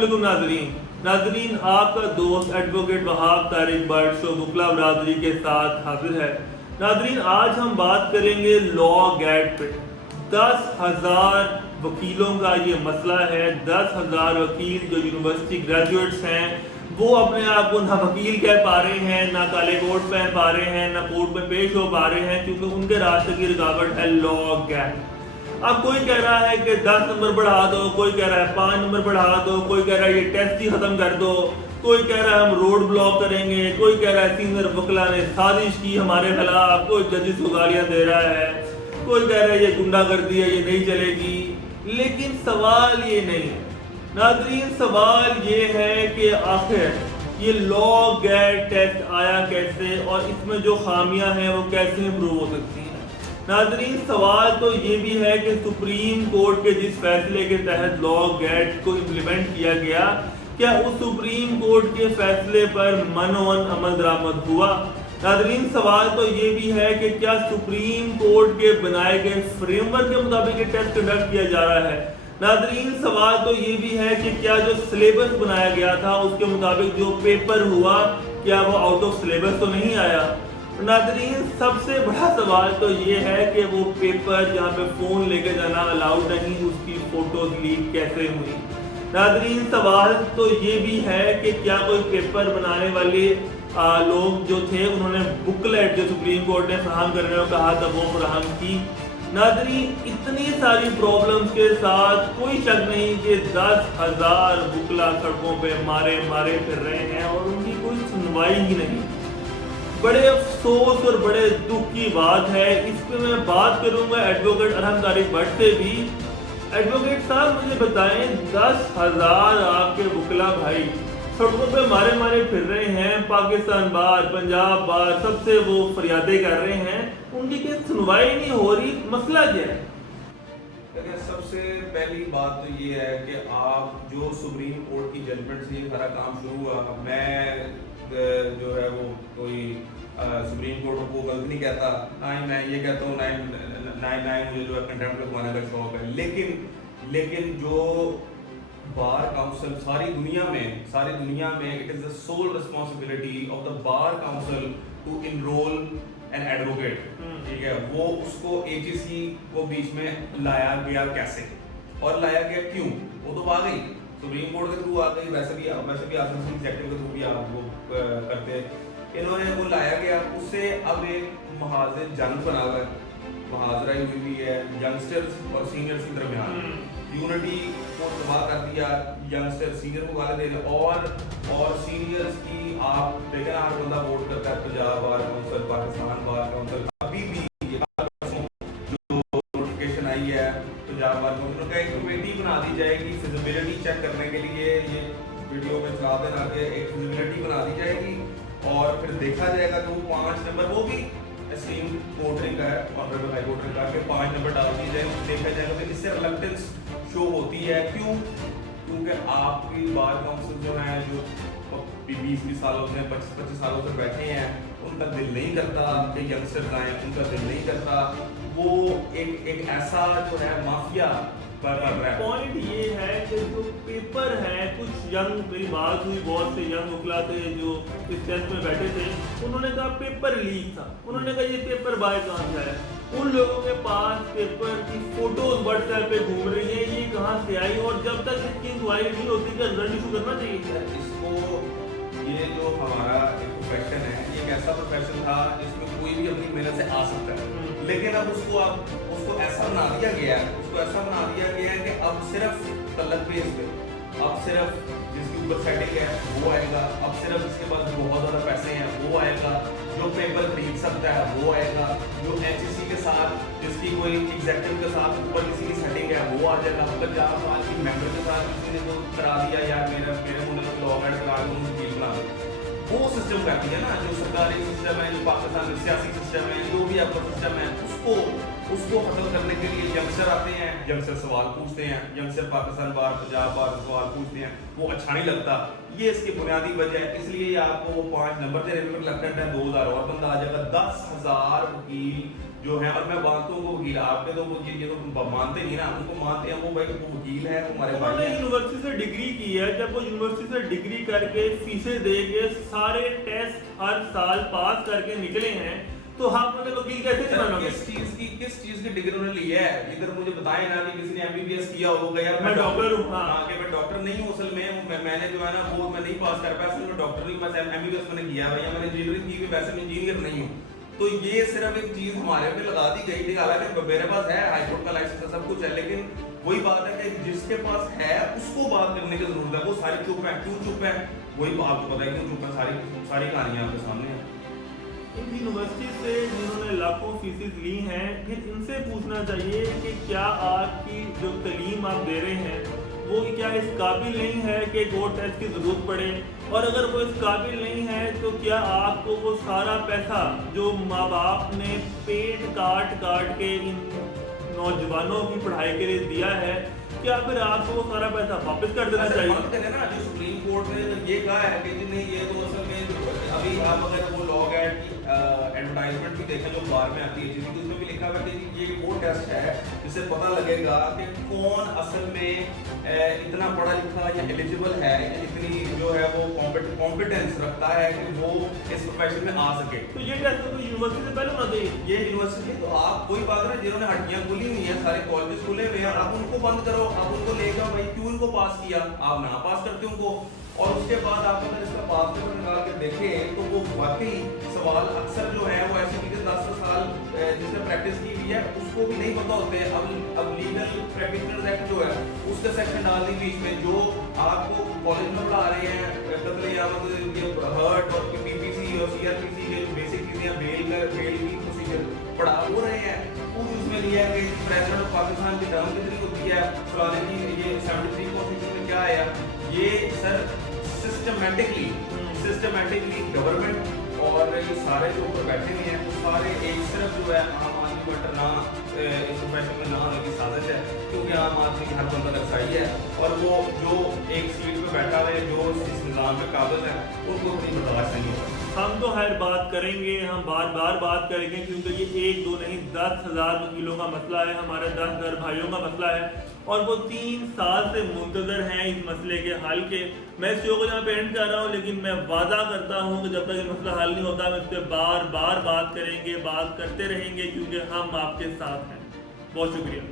अस्सलामुअलैकुम नाजरीन, आपका दोस्त एडवोकेट वहाब तारिक बट शो बुकला बरादरी के साथ हाजिर है। नाजरीन, आज हम बात करेंगे लॉ गैट पे। 10,000 वकीलों का ये मसला है। 10,000 वकील जो यूनिवर्सिटी ग्रेजुएट्स हैं वो अपने आप को ना वकील कह पा रहे हैं, ना काले कोट पहन पा रहे हैं, ना कोर्ट में पेश हो पा रहे हैं, क्योंकि उनके रास्ते की रुकावट है लॉ गैट। अब कोई कह रहा है कि 10 नंबर बढ़ा दो, कोई कह रहा है 5 नंबर बढ़ा दो, कोई कह रहा है ये टेस्ट ही खत्म कर दो, कोई कह रहा है हम रोड ब्लॉक करेंगे, कोई कह रहा है सीनियर वकला ने साजिश की हमारे खिलाफ, कोई जजेस को गालियां दे रहा है, कोई कह रहा है ये गुंडागर्दी है, ये नहीं चलेगी। लेकिन सवाल ये नहीं है नाजरीन, सवाल ये है कि आखिर ये लॉ गैट टेस्ट आया कैसे और इसमें जो खामियां हैं वो कैसे इम्प्रूव हो सकती हैं। नाजरीन, सवाल तो ये भी है कि सुप्रीम कोर्ट के जिस फैसले के तहत लॉ गैट को इम्प्लीमेंट किया गया, क्या उस सुप्रीम कोर्ट के फैसले पर मनोवन अमल दरामद हुआ। नाजरीन, सवाल तो ये भी है कि क्या सुप्रीम कोर्ट के बनाए गए फ्रेमवर्क के मुताबिक ये टेस्ट कंडक्ट किया जा रहा है। नाजरीन, सवाल तो ये भी है कि क्या जो सिलेबस बनाया गया था उसके मुताबिक जो पेपर हुआ क्या वो आउट ऑफ सिलेबस तो नहीं आया। नाजरीन, सबसे बड़ा सवाल तो ये है कि वो पेपर जहाँ पे फोन लेके जाना अलाउड नहीं, उसकी फोटोज लीक कैसे हुई। नाजरीन, सवाल तो ये भी है कि क्या कोई पेपर बनाने वाले लोग जो थे उन्होंने बुकलेट जो सुप्रीम कोर्ट ने फराहम करने को कहा था वो फराहम की। नाजरीन, इतनी सारी प्रॉब्लम्स के साथ कोई शक नहीं कि 10,000 बुकला सड़कों पे मारे फिर रहे हैं और उनकी कोई सुनवाई ही नहीं। बड़े अफसोस और बड़े दुख की बात है। इस पे मैं बात करूंगा एडवोकेट अरहम तारिक भट्ट से भी। एडवोकेट साहब, मुझे बताएं, 10,000 आपके वकला भाई सड़कों पे मारे फिर रहे हैं, पाकिस्तान बार, पंजाब बार, सबसे वो फरियादें कर रहे हैं, उनकी क्या सुनवाई नहीं हो रही, मसला क्या है? देखिए, सबसे पहली बात तो ये है कि आप जो सुप्रीम कोर्ट की जजमेंट से ये सारा काम शुरू हुआ, मैं जो है वो कोई सुप्रीम कोर्ट को गलत नहीं कहता, ना ही मैं ये कहता हूँ ना मुझे जो है कंटेम्प्ट लगवाने का शौक है। लेकिन जो बार काउंसिल सारी दुनिया में it is the sole responsibility of the bar council to enrol an advocate. ठीक है, वो उसको एजीसी को बीच में लाया गया कैसे और लाया गया क्यों, वो तो आ गई सुप्रीम कोर्ट के थ्रू आ गई, वैसे भी आसन एग्जेक्टिव के थ्रू भी आप वो करते हैं। इन्होंने वो लाया गया, उससे अब एक महाज जंग बना हुआ है, मुहाजरा हुई भी है यंगस्टर्स और सीनियर्स के दरमियान। यूनिटी को तबाह कर दिया, यंगस्टर सीनियर को गाली दे रहे और सीनियर्स की आप देखें ना, हर बंदा वोट करता है Punjab bar council, Pakistan bar council. अभी भी जो नोटिफिकेशन आई है पंजाब बार काउंसिल का, एक कमेटी बना दी जाएगी फिजिबिलिटी चेक करने के लिए, ये वीडियो में चला देना कि एक फिजिबिलिटी बना दी जाएगी और फिर देखा जाएगा कि वो 5 नंबर, वो भी एस्टीम कोर्ट का है, ऑनरेबल हाई कोर्ट का, कि 5 नंबर डाल दिए जाए, देखा जाएगा। तो इससे रिलक्टेंस शो होती है, क्योंकि आपकी बार काउंसिल जो है जो 20 सालों से 25 सालों से बैठे हैं, उनका दिल नहीं करता कि यंगस्टर आए, उनका दिल नहीं करता। वो एक ऐसा जो है माफिया पॉइंट ये है कि जो पेपर है, कुछ यंग, मेरी बात हुई बहुत से यंग वकला थे जो इस टेस्ट में बैठे थे, उन्होंने कहा पेपर लीक था, उन्होंने कहा ये पेपर बाय कहाँ से आया। उन लोगों के पास पेपर की फोटोज व्हाट्सएप पे घूम रही है, ये कहाँ से आई, और जब तक इसकी इंक्वायरी नहीं होती कि रिजल्ट इशू करना चाहिए। इसको ये जो हमारा एक प्रोफेशन है, ये एक ऐसा प्रोफेशन था जिसमें कोई भी अपनी मेहनत से आ सकता है, लेकिन अब उसको ऐसा बना दिया गया है कि अब सिर्फ तलब बेस पे, अब सिर्फ जिसके ऊपर सेटिंग है वो आएगा, अब सिर्फ जिसके पास बहुत ज़्यादा पैसे हैं वो आएगा, जो पेपर खरीद सकता है वो आएगा, जो एचईसी के साथ, जिसकी कोई एग्जेक्टिव के साथ ऊपर किसी की सेटिंग है वो आ जाएगा। 50 साल की मेंबर के साथ किसी ने तो करा दिया, यार मेरे मुंडे को लॉ गार्ड करा के उनको बना दो, वो सिस्टम कर दिया ना, जो सरकारी सिस्टम है, जो पाकिस्तान में सियासी सिस्टम है, जो भी आपका सिस्टम है, उसको खत्म करने के लिए यंगस्टर आते हैं, यंगस्टर सवाल पूछते हैं, यंगस्टर पाकिस्तान बार पंजाब बार सवाल पूछते हैं, वो अच्छा नहीं लगता। ये इसकी बुनियादी वजह है, इसलिए आपको वो 5 नंबर दे रहे हैं, लगता है 2000 और बंदा आ जाएगा। 10,000 वकील जो है, और मैं मानता हूँ वो वकील, आपके तो वो ये तो मानते नहीं ना, उनको मानते हैं, वो भाई वो वकील है, वो हमारे भाई उन्होंने हैं। यूनिवर्सिटी से डिग्री की है, जब वो यूनिवर्सिटी से डिग्री करके फीसें दे के सारे टेस्ट हर साल पास करके निकले हैं, तो आप मुझे वकील कैसे नहीं मानोगे? किस चीज की डिग्री उन्होंने ली है? इधर मुझे बताएं ना कि किसी ने एमबीबीएस किया होगा, यार मैं डॉक्टर हूँ। हाँ, कि मैं डॉक्टर नहीं हूँ असल में, मैंने जो है ना वो मैं नहीं पास कर पाया, असल में डॉक्टर नहीं, बस एमबीबीएस मैंने किया है भैया, मैंने इंजीनियरिंग की, वैसे मैं इंजीनियर नहीं हूँ। तो ये सिर्फ एक चीज हमारे पे लगा दी गई थी, हालांकि मेरे पास है हाई कोर्ट का लाइसेंस है, सब कुछ है, लेकिन वही बात है कि जिसके पास है उसको बात करने की जरूरत है। वो सारे चुप है, क्यों चुप है? वही आपको पता है क्यों चुप है, सारी कहानियां आपके सामने है। इन यूनिवर्सिटी से जिन्होंने लाखों फीसें ली हैं, फिर इनसे पूछना चाहिए कि क्या आपकी जो तालीम आप दे रहे हैं वो क्या इस काबिल नहीं है कि गो टेस्ट की ज़रूरत पड़े, और अगर वो इस काबिल नहीं है तो क्या आपको वो सारा पैसा जो माँ बाप ने पेट काट काट के इन नौजवानों की पढ़ाई के लिए दिया है, क्या फिर आपको वो सारा पैसा वापस कर देना चाहिए? बात करें ना, जो सुप्रीम कोर्ट ने ये कहा है कि जी नहीं, ये तो असल में अभी आप अगर वो लॉ एड की एडवर्टाइजमेंट भी देखें जो बार में आती है, जिसकी उसमें भी लिखा हुआ है कि ये वो टेस्ट है जिससे पता लगेगा कि कौन असल में इतना पढ़ा लिखा या एलिजिबल है, या इतनी जो है वो कॉम्पिटेंस रखता है कि वो इस प्रोफेशन में आ सके। तो ये टेस्ट तो यूनिवर्सिटी से पहले होना चाहिए। ये यूनिवर्सिटी, तो आप कोई बात है, जिन्होंने हड्डियां खुली हुई हैं, सारे कॉलेज खुले हुए हैं, आप उनको बंद करो, आप उनको ले जाओ भाई, क्यों इनको पास किया? आप ना पास करते उनको, और उसके बाद आप अगर इसका पास पेपर निकाल के देखें तो वो वाकई सवाल अक्सर जो है वो ऐसे कि 10 साल जिसने प्रैक्टिस की हुई है उसको भी नहीं पता होते। अब लीगल प्रैक्टिशनर्स एक्ट जो है उसका सेक्शन डाल दी बीच में, जो आपको कॉलेज में पढ़ा रहे हैं कत्ल-ए-आमत, हर्ट और पीपीसी और सीआरपीसी के जो बेसिक चीजें, बेल की प्रोसीजर पढ़ा हो रहे हैं, वो उसमें लिया है कि प्रेसिडेंट ऑफ पाकिस्तान की टर्म कितनी होती है, फलाने की ये 73 कॉन्स्टिट्यूशन में क्या आया। ये सर सिस्टमैटिकली गवर्नमेंट और ये सारे जो ऊपर बैठे हुए हैं वो सारे एक सिर्फ जो है आम आदमी को डरना, इस प्रोफेशन में ना आने की साजिश है, क्योंकि आम आदमी की हर बंदा नक्साई है, और वो जो एक सीट पे बैठा है, जो इस निज़ाम में काबिज है, उनको अपनी बर्दाश्त नहीं होता। हम तो खैर बात करेंगे, हम बार बार बात करेंगे, क्योंकि ये 1 2 नहीं 10,000 वकीलों का मसला है, हमारे 10,000 भाइयों का मसला है, और वो 3 साल से मुंतजर हैं इस मसले के हल के। मैं इस शो को यहाँ पे एंड कर रहा हूँ, लेकिन मैं वादा करता हूँ कि जब तक ये मसला हल नहीं होता, हम इस पर बार बार बात करेंगे, बात करते रहेंगे, क्योंकि हम आपके साथ हैं। बहुत शुक्रिया।